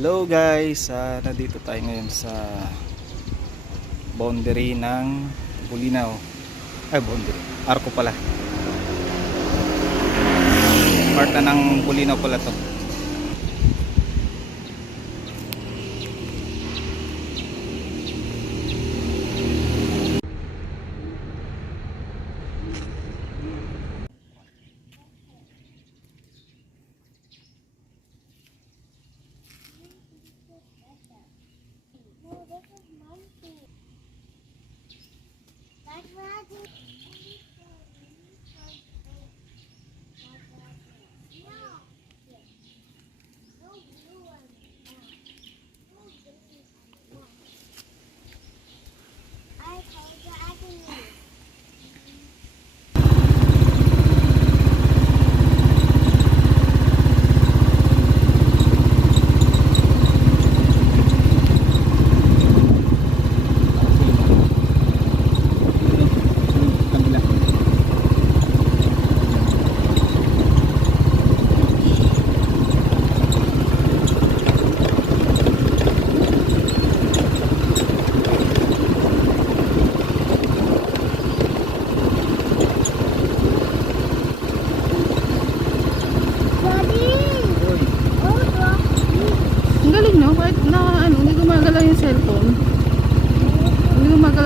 Hello guys, nandito tayo ngayon sa boundary ng Bulinaw. Ay, boundary, Arco pala. Part na ng Bulinaw pala to.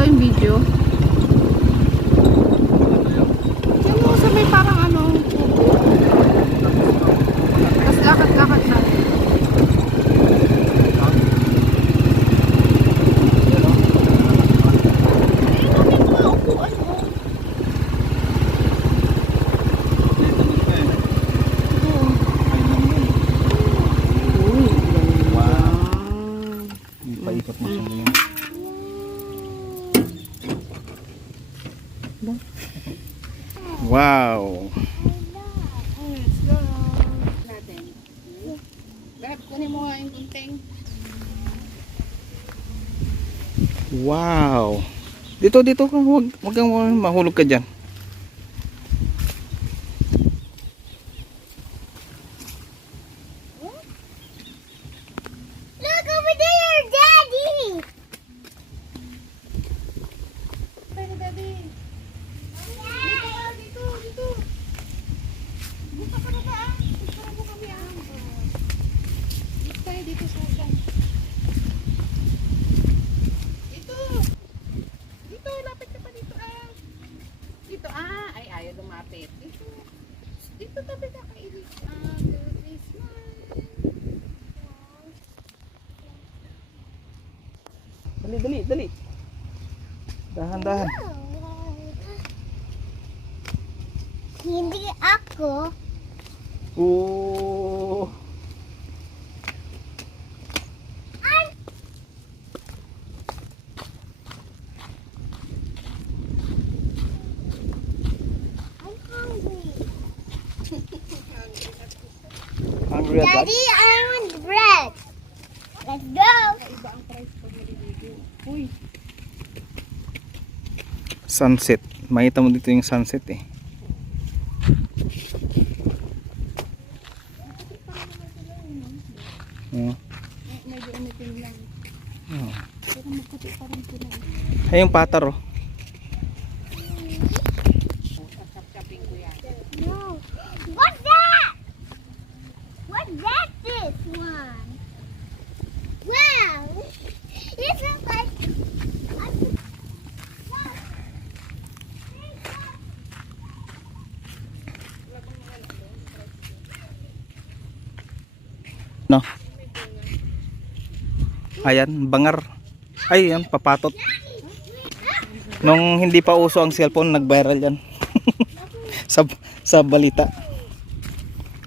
Yung video. Yung mo sa may parang ano, tapos lakad-lakad na. Paikot mo siya ngayon. Wow. Let's go. Natin. Grab, kunin mo nga yung kunting. Wow. Dito ka, wag kang mahulog ka diyan. Look over there, Daddy! Pero Daddy. Dito. Buka ka na ba ah? Buka mo kami ah. Dito tayo dito sa ulan. Dito, lapit ka pa dito ah. Dito ah. Ay, ayaw lumapit. Dito tabi ka kay Eric. Good Christmas. Dali. Dahan-dahan. Hindi ako. Oh. I'm hungry. Hungry at Daddy, I want bread. Let's go. Iba ang price pag maliligo. Uy. sunset. Makita mo dito yung sunset eh. Medyo umitin lang. Pero magputi pa rin sila. Ay, yung patar oh. Sasap-sapin ko yan. No. What's that? What's that? This one. Wow. This is like. No. Ayan, bangar. Ay, yan, papatot. Nung hindi pa uso ang cellphone, nag-viral yan. sa balita.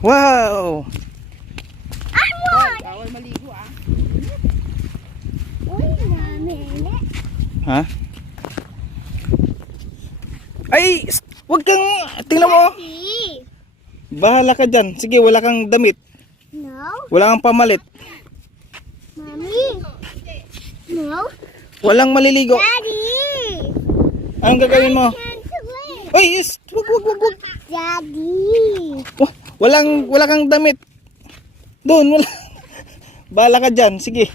Wow! I want. Bawal maligo ah. Wait a minute. Ha? Ay! Wag kang... Tingnan mo! Daddy. Bahala ka dyan. Sige, wala kang damit. No. Wala kang pamalit. Mommy. No. Walang maliligo. Daddy. Anong gagawin mo? Can't swim. Ay, yes! Wag. Daddy. Wala kang damit. Doon, wala. Bahala ka dyan. Sige.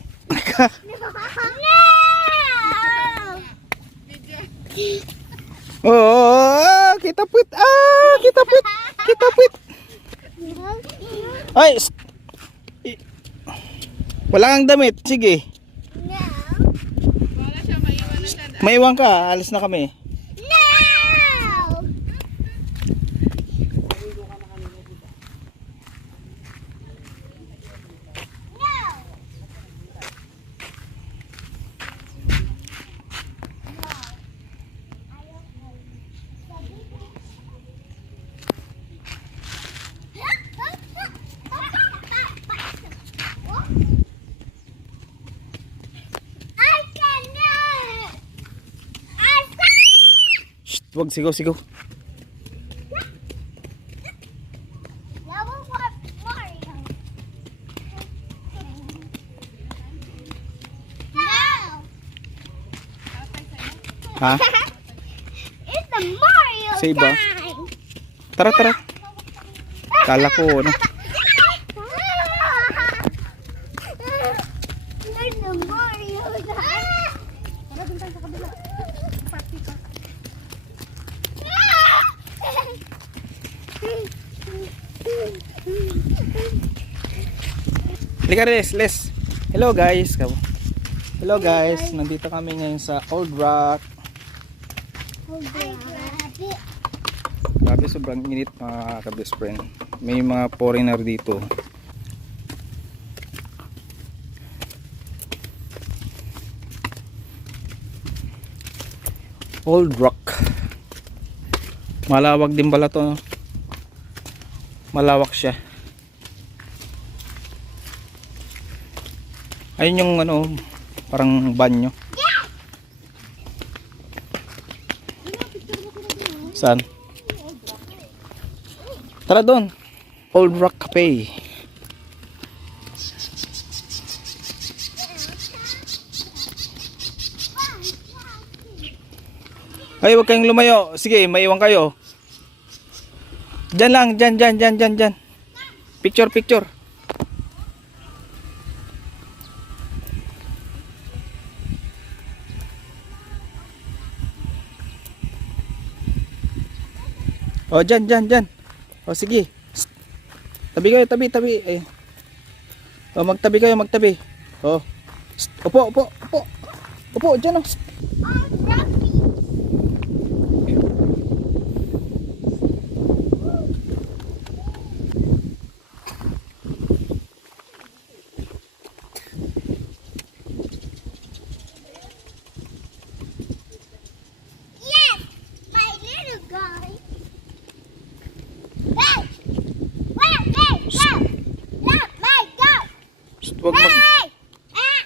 Oh, kita puwit. Kita puwit. Kita puwit. Ay, wala kang damit. Sige. Wala siya, maiwan na siya. Maiwan ka. Alis na kami. Shh, wag sigaw-sigaw. Ha? It's the Mario Sa iba? time. Tara, tara. Kala ko, ano? It's the Mario time. Tara, dun tayo sa kabila. Party pa. Halika, Les. Hello, guys. Hello, guys. Nandito kami ngayon sa Old Rock. Grabe, sobrang init mga ka-best friend. May mga foreigner dito. Old Rock. Malawak din pala to. Malawak siya. Ayun yung ano, parang banyo. Saan? Tara doon. Old Rock Cafe. Ay, huwag kayong lumayo. Sige, maiwan kayo. Diyan lang, diyan. Picture. Oh, diyan. Oh, sige. Tabi kayo. Eh. Oh, magtabi kayo. Oh. Upo, diyan oh. Yes, my little guy. Hey, go. Not my dog. Hey,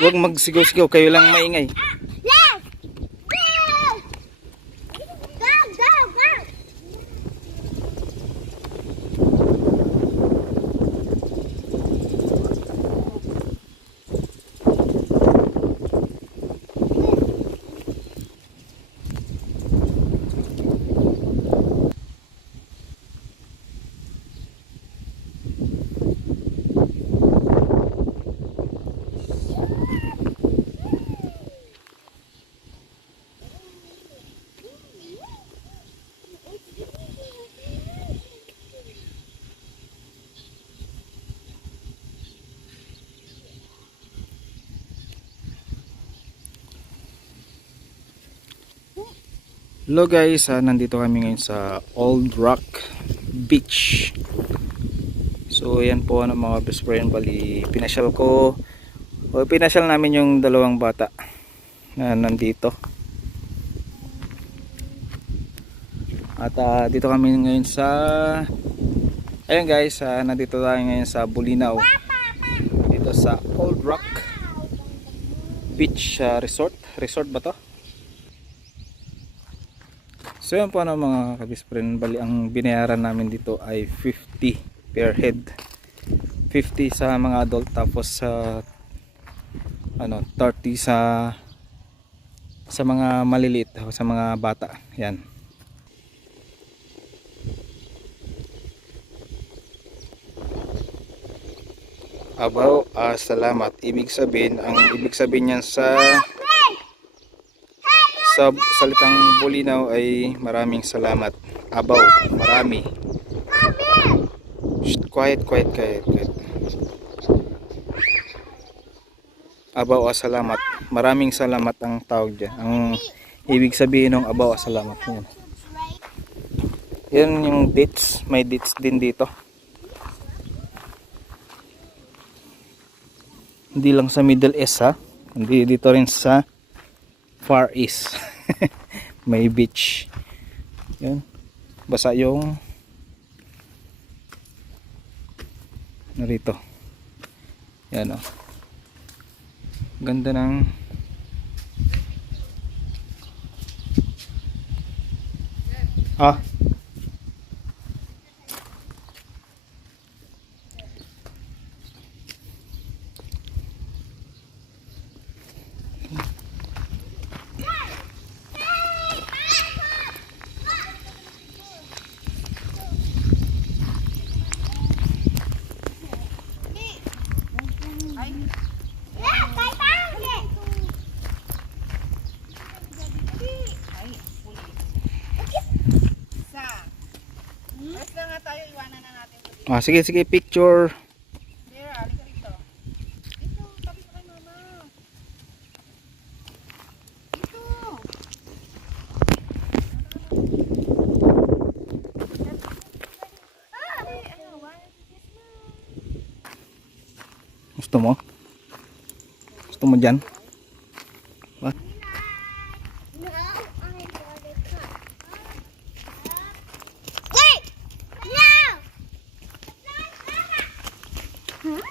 Wag magsigaw-sigaw, kayo lang maingay. yes. Go. Hello guys, nandito kami ngayon sa Old Rock Beach. So yan po mga best friend, bali pinasyal namin yung dalawang bata na nandito. At dito kami ngayon sa ayun guys, nandito tayo ngayon sa Bulinaw. Dito sa Old Rock Beach Resort ba to? So yan po mga kabis friend, bali ang binayaran namin dito ay 50 per head. 50 sa mga adult, tapos sa 30 sa mga maliliit, sa mga bata. Yan. Abaw, salamat. Ibig sabihin, ang ibig sabihin niyan sa salitang Bulinaw ay maraming salamat. Abaw, marami. Shh, quiet. Abaw, salamat. Maraming salamat ang tawag dyan. Ang ibig sabihin ng abaw, salamat. Yan yung dates. May dates din dito. Hindi lang sa Middle East ha. Hindi dito rin sa Far East. May beach. Yan. Basa yung narito. Yan o. Ganda ng Look, I found it. Ay, huli. Isa. First na nga tayo, iwanan na natin ito dito. sige, picture. Mira, halika rito. Dito, tabi ka kay mama. Dito. Gusto mo? Gusto mo dyan? What? No, I got it cut. Wait! No! Huh?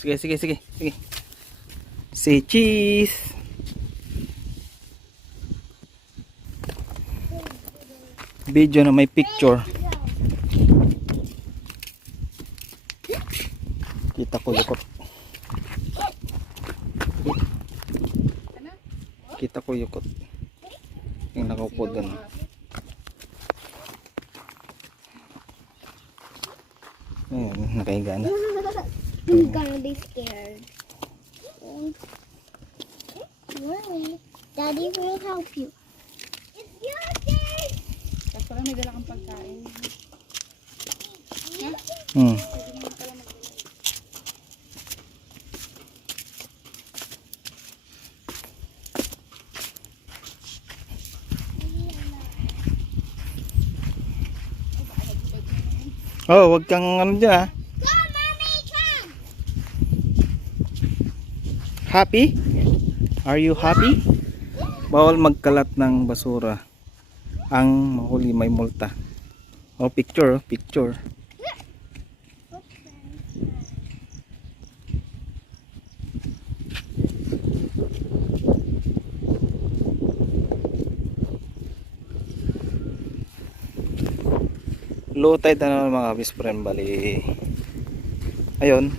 Sige. Say cheese. Video na may picture. Kita ko yukot. Kita ko yukot. Yung nakaupo doon. Ayun, nakahiga na. I'm gonna be scared. Daddy will help you. It's your turn. Tapos pala may dala kang pagkain. Oh, wag kang ano dyan ha. Go, mommy, come. Happy? Are you happy? Bawal magkalat ng basura. Ang mahuli may multa. Oh, picture. Low tide na naman mga best friend, bali. Ayun.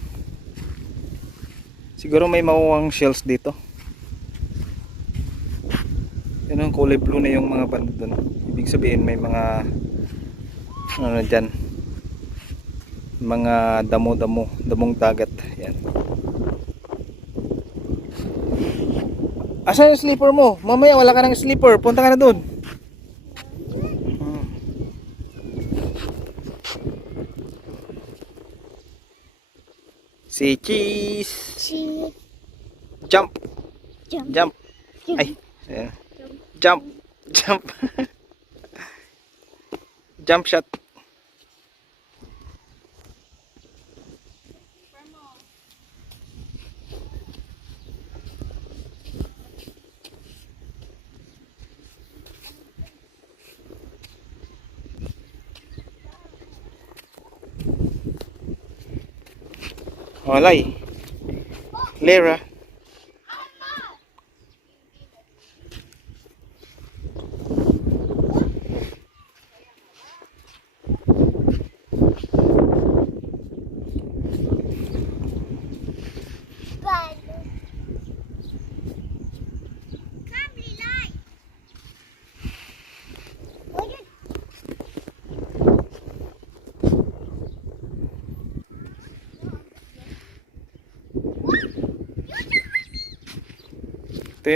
Siguro may makuwang shells dito. Yun ang kulay blue na yung mga band doon. Ibig sabihin may mga ano na dyan, mga damong dagat. Yan. Asan yung slipper mo? Mamaya wala ka ng slipper, punta ka na doon. Si cheese. Cheese. Jump. Jump. Ay. Ayan. Jump. Jump shot. Walay. Lera.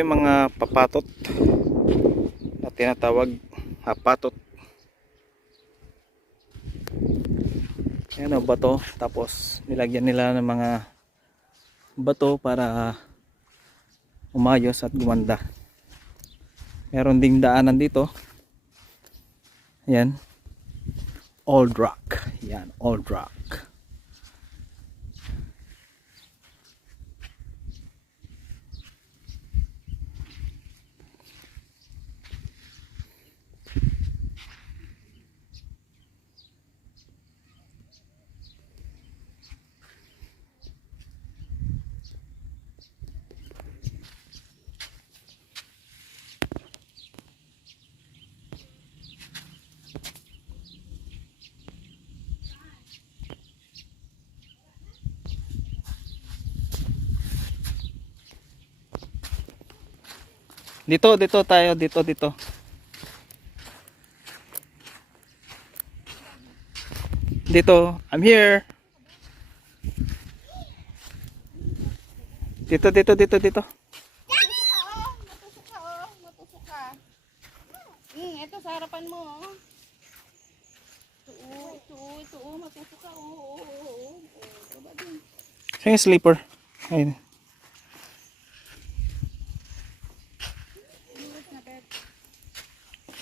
yung mga papatot na tinatawag hapatot. Ayan o, bato. Tapos nilagyan nila ng mga bato para umayos at gumanda. Meron ding daanan dito. Ayan. Old rock. Yan, old rock. Dito tayo, dito. Dito, I'm here. Dito. Oo, matusok ka, oh. Matusok ka. Ito sa harapan mo, oh. Ito, matusok ka, oo. Baba din. Saan yung sleeper? Ayun.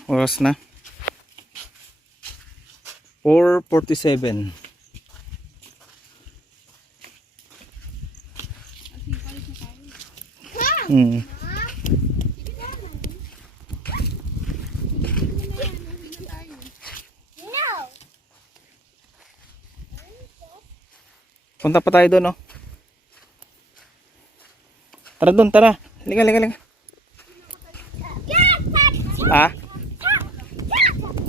Oras na. 4:47. Hmm. No. Punta pa tayo doon, oh. Tara doon, tara. Liga. Ha?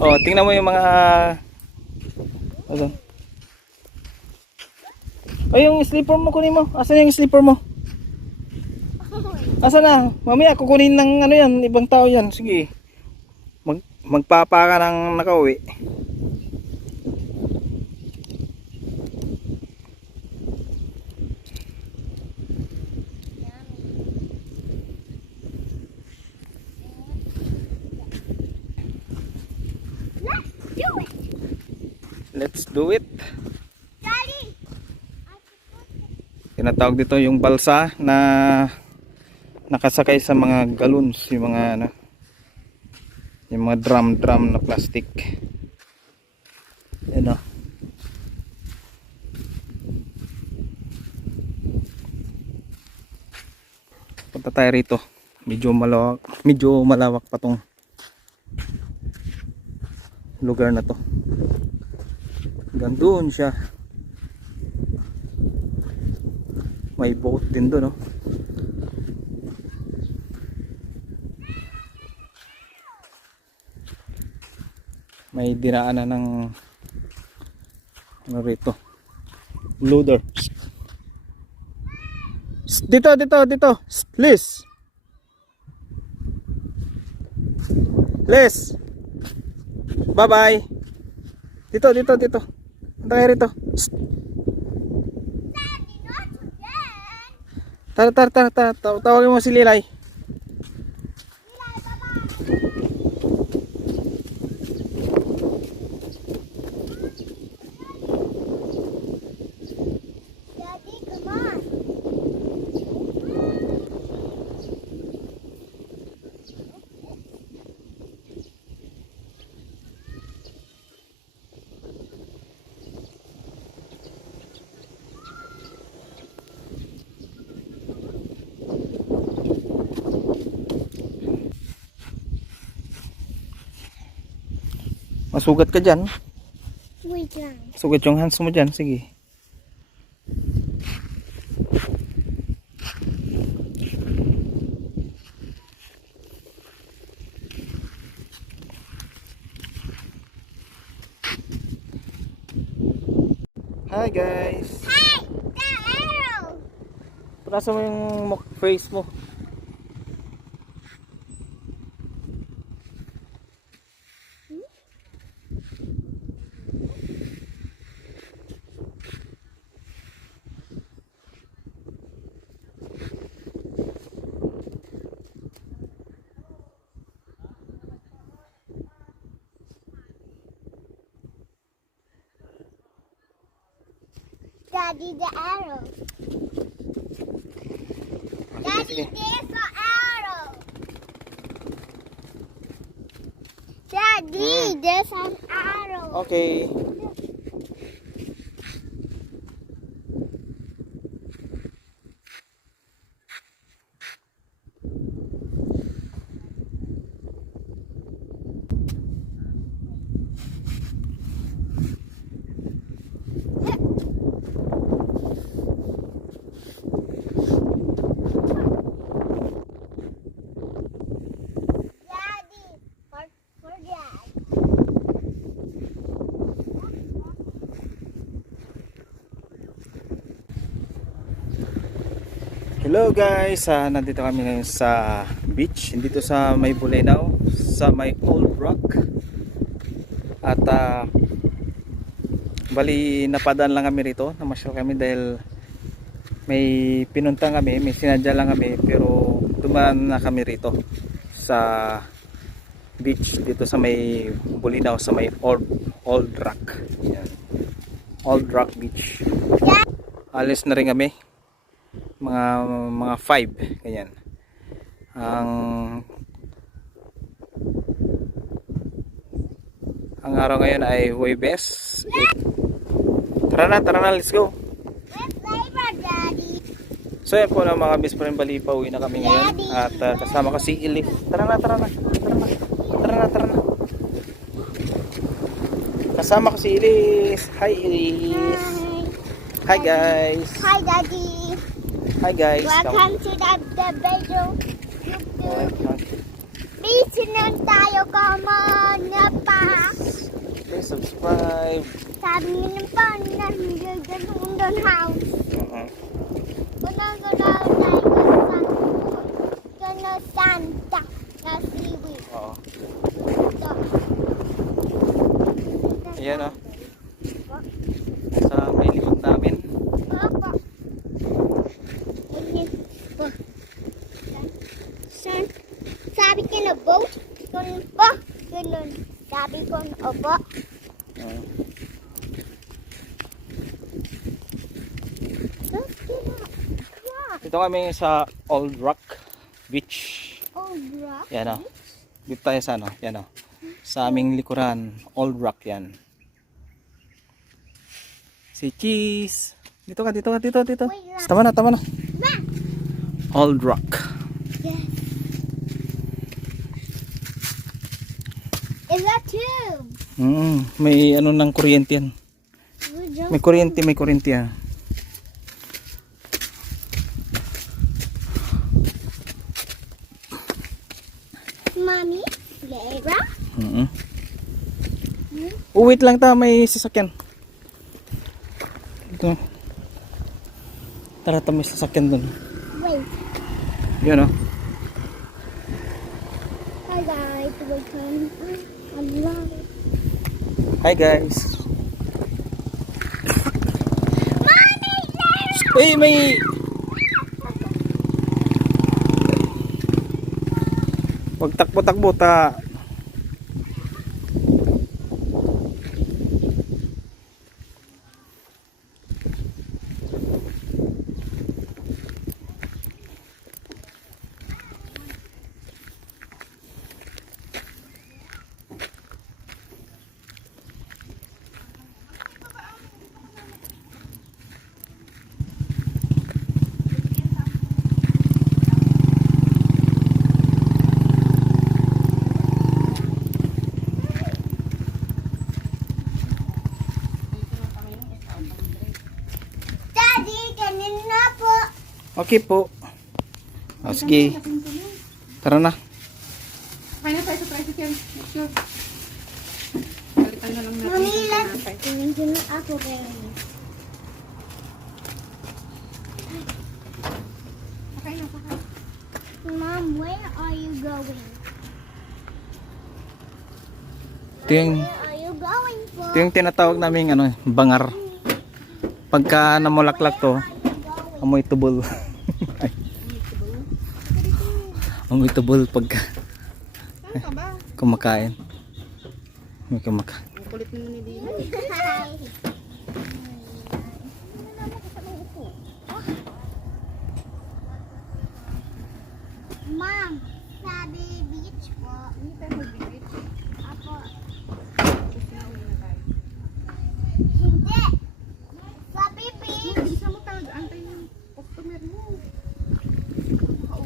Oh, tingnan mo yung mga ano. Oh, yung slipper mo kunin mo. Asan yung slipper mo? Asan na? Mamaya kukunin ng ano yan, ibang tao yan. Sige. Magpapa ka ng nakauwi. Let's do it. Daddy. Tinatawag dito yung balsa na nakasakay sa mga galons, yung mga ano, yung mga drum na plastic. Yan, oh. Punta tayo rito. Medyo malawak pa tong lugar na to. Hanggang doon siya. May boat din doon, no? May dinaanan ng ano rito, loader. Dito. Liz, bye bye. Dito. Punta kayo rito. Daddy, not again. Tara. Tawagin mo si Lilay. Daddy, come on. Masugat ka dyan. Wait lang. Sugat yung hands mo dyan. Sige. Hi guys. Hey, the arrow. Pasa mo yung face mo. Daddy, the arrow. Ah, Daddy, sige, sige. there's the arrow. Daddy, there's an arrow. Okay. Daddy, for Dad. Hello guys, nandito kami ngayon sa beach, dito sa may Bolinao, sa may Old Rock. At bali napadaan lang kami rito, namasyal kami dahil may pinuntang kami, may sinadya lang kami, pero dumaan na kami rito sa beach dito sa may Bolinao, sa may Old Rock. Yan. Old Rock Beach. Alis na rin kami. Mga 5 ganyan. Ang araw ngayon ay Huwebes. Tara na, let's go. Let's play for Daddy. So yan po na mga best friend, bali pauwi na kami ngayon at kasama ko si Elif. Tara na. Kasama ko si Elif. Hi Elif. Hi guys. Hi, Daddy. Hi guys. Welcome to the bedroom. Please nun tayo kumana pa. Please subscribe. Sabi ng panan yung ganun house. Guna Santa na seaweed. Oo. Ito. Ayan o. Sa may likod namin. Papa. Ayan. Pa. Son, sabi ko na boat. Ganun pa. Ganun. Sabi ko na opo. Dito kami sa Old Rock Beach. Oh, rock. Yan o. Dito tayo sa ano. Yan o. Sa aming likuran. Old Rock yan. Si Cheese. Dito ka. Tama na. Ma! Old Rock. Yes. Is that tube? May ano ng kuryente yan. May kuryente yan. Mommy, Lara. Wait lang ta, may sasakyan. Ito. Tara ta, may sasakyan dun. Wait. Yun o. Hi guys, welcome. I love it. Hi guys. Mommy, Lara. Eh, may... Huwag takbo-takbo ta. Daddy, kanin na po. Okay po. O, sige. Tara na. Kaya tayo sa tricycle. Let's go. Balikan na lang natin. Mommy, yung let's... tinapay. Kanin na ako, baby. Sakay na, sakay. Mom, where are you going? Ito yung, Where are you going po? ito yung tinatawag namin ano, bangar. Pagka namulaklak to, amoy tubol. Amoy tubol pagka Saan ka ba? kumakain. May kumakain. Ang kulit mo ni Dina. Hi. Ma'am, sabi beach po. Hindi tayo mag-beach. Apo,